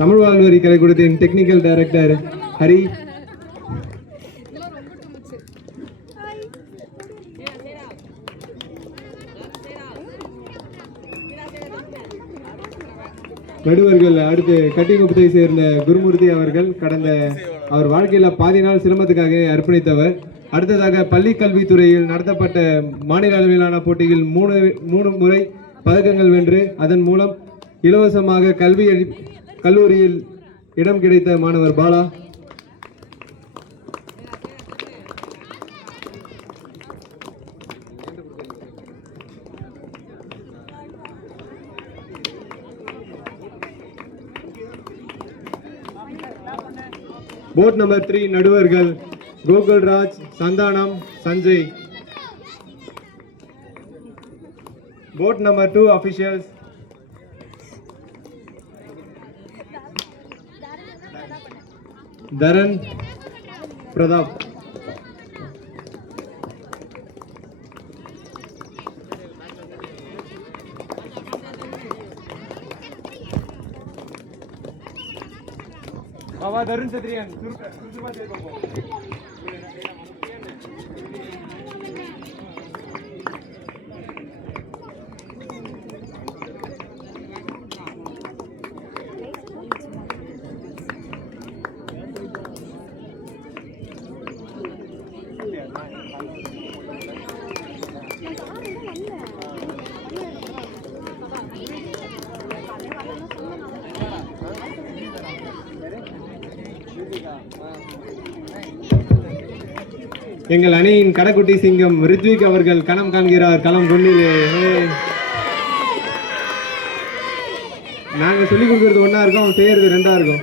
Tamil வாழ்வரி கலைக்கூடத்தின் technical director Hari, நடுவர்கள் அடுத்து கட்டிக்குப்பத்தை சேர்ந்த குருமூர்த்தி அவர்கள் அவர் வாழ்க்கையில பாதி நாள் சிரமத்துக்காக அர்ப்பணித்தவர். அடுத்ததாக பள்ளி கல்வித்துறையில் நடத்தப்பட்ட மாநில அளவிலான போட்டியில் மூணு முறை பதக்கங்கள் வென்று அதன் மூலம் இலவசமாக கல்லூரியில் இடம் கிடைத்த மாணவர் பாலா. போட் நம்பர் 3 நடுவர்கள் Gokulraj, Santhanam, Sanjay. Boat number 2 officials தரன், பிரதாப். बाबा धरून छत्रियन எங்கள் அணியின் கடைக்குட்டி சிங்கம் ரித்விக் அவர்கள் களம் காண்கிறார். களம் கொண்டிலே நாங்க சொல்லிக் கொடுக்கறது ஒன்னா இருக்கும், அவன் செய்யறது ரெண்டா இருக்கும்.